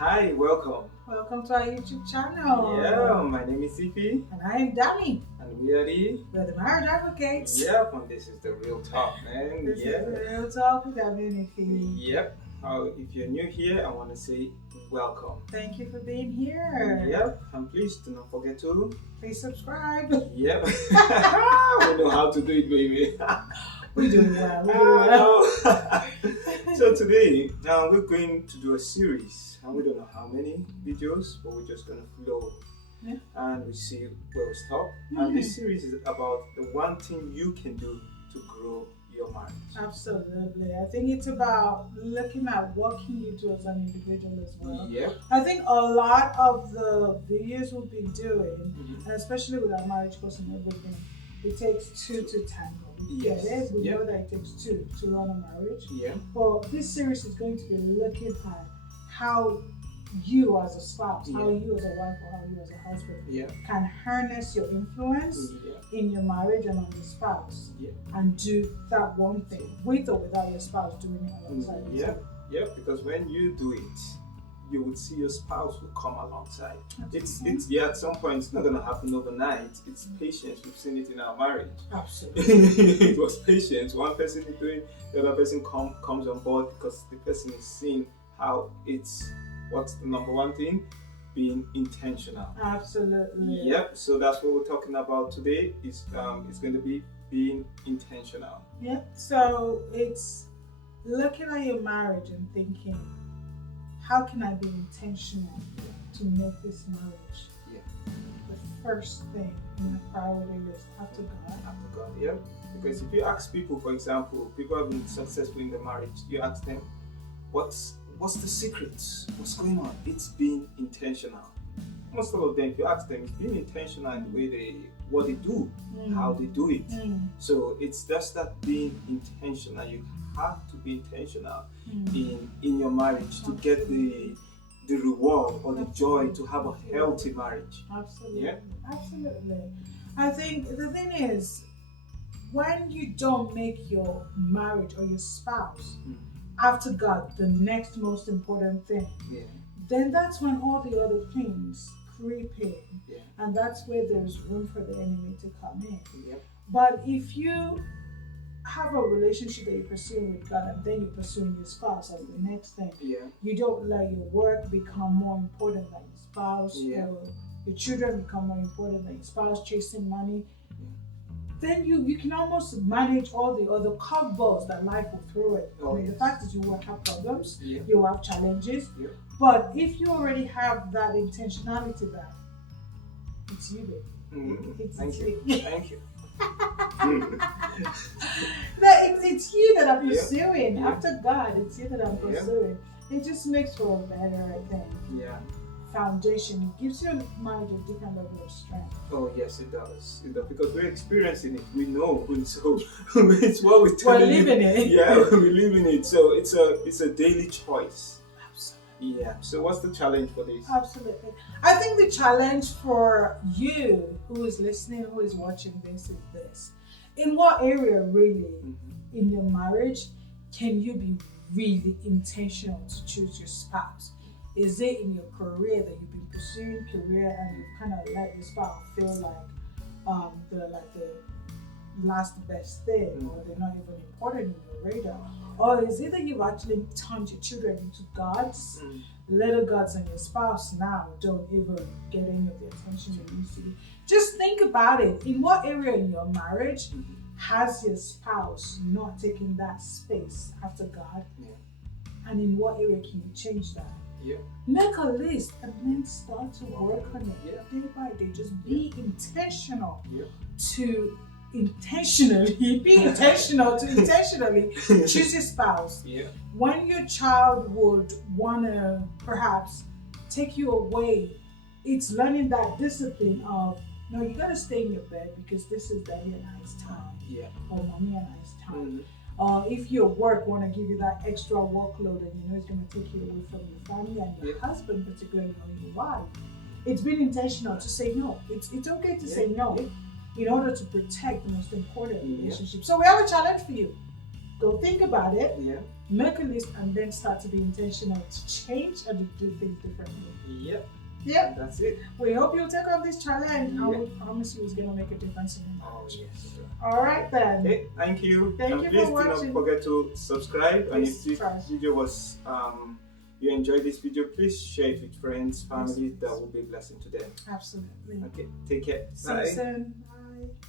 Hi, welcome. Welcome to our YouTube channel. Yeah, my name is Ifi, And I am Danny. and we are We're the marriage advocates. Yep, and this is the real talk, man. This is the real talk with Ifi. Yep. If you're new here, I want to say welcome. Thank you for being here. Yep, and please do not forget to. Please subscribe. Yep. We know how to do it, baby. We're doing well. We're doing well. So today, we're going to do a series, and we don't know how many videos, but we're just gonna flow. Yeah. And we see where we stop. And this series is about the one thing you can do to grow your marriage. Absolutely. I think it's about looking at what can you do as an individual as well. Yep. I think a lot of the videos we've been doing, Mhm. and especially with our marriage course and everything, it takes two to tango. We Yes. get it. We Yep. know that it takes two to run a marriage. Yeah. But this series is going to be looking at how you as a spouse, how Yeah. you as a wife, or how you as a husband Yeah. can harness your influence Yeah. in your marriage and on your spouse, Yeah. and do that one thing with or without your spouse doing it alongside you. Yeah. Yeah. Because when you do it, you would see your spouse will come alongside. It's at some point it's not gonna happen overnight. It's patience. We've seen it in our marriage. Absolutely. It was patience. One person is doing, the other person comes on board because the person is seeing how it's, what's the number one thing? Being intentional. Absolutely. Yep. So that's what we're talking about today. It's going to be being intentional. Yep. So it's looking at your marriage and thinking, how can I be intentional to make this marriage the first thing in my priority list after God? After God, yeah. Because if you ask people, for example, people have been successful in their marriage, you ask them, what's the secret? What's going on? It's being intentional. Most of them, if you ask them, it's being intentional in the way what they do, how they do it. So it's just that being intentional. You have to be intentional in your marriage to get the reward or the joy to have a healthy marriage. Absolutely. Yeah. Absolutely. I think the thing is, when you don't make your marriage or your spouse after God the next most important thing, Yeah. then that's when all the other things creep in. Yeah. And that's where there's room for the enemy to come in. Yeah. But if you have a relationship that you're pursuing with God and then you're pursuing your spouse as the next thing, Yeah. you don't let your work become more important than your spouse, Yeah. or your children become more important than your spouse, chasing money, then you can almost manage all the other curveballs that life will throw at you. Oh, The yes. fact is you will have problems, Yeah. you will have challenges, Yeah. but if you already have that intentionality, that it's you, babe. It's Thank you. you. Thank you. It's you that I'm Yeah. pursuing. Yeah. After God, it's you that I'm Yeah. pursuing. It just makes for a better, I think, Yeah. foundation. It gives your marriage a different level of strength. Oh yes, it does. It does, because we're experiencing it. We know, so it's what we're We're telling you. living it. Yeah, we live in it. So it's a daily choice. Absolutely. Yeah. So what's the challenge for this? Absolutely. I think the challenge for you who is listening, who is watching this, is this. In what area really in your marriage can you be really intentional to choose your spouse? Is it in your career that you've been pursuing career and you've kind of let your spouse feel like the last best thing, or they're not even important in your radar? Or is it that you've actually turned your children into gods, little gods, and your spouse now don't even get any of the attention they used to? Just think about it. In what area in your marriage has your spouse not taken that space after God? Yeah. And in what area can you change that? Yeah. Make a list and then start to work on it Yeah. day by day. Just be intentional Yeah. to intentionally choose your spouse. Yeah. When your child would want to perhaps take you away, it's learning that discipline of, no, you got to stay in your bed because this is daddy and I's time, Yeah. or mommy and I's time. Mhm. If your work want to give you that extra workload and you know it's going to take you away from your family and your husband, particularly, or your wife, it's been intentional to say no. It's okay to say no in order to protect the most important relationship. So we have a challenge for you. go think about it, Yeah. make a list, and then start to be intentional to change and to do things differently. Yep. Yep. That's it. We hope you'll take on this challenge. Yeah. I will promise you it's going to make a difference in your Oh marriage. yes. All right then. Okay, thank you. Thank and you please for watching. do not forget to subscribe. And if Please this try. video was you enjoyed this video, please share it with friends, family. Yes. That will be a blessing to them. Absolutely. Okay, take care. See you soon. Bye.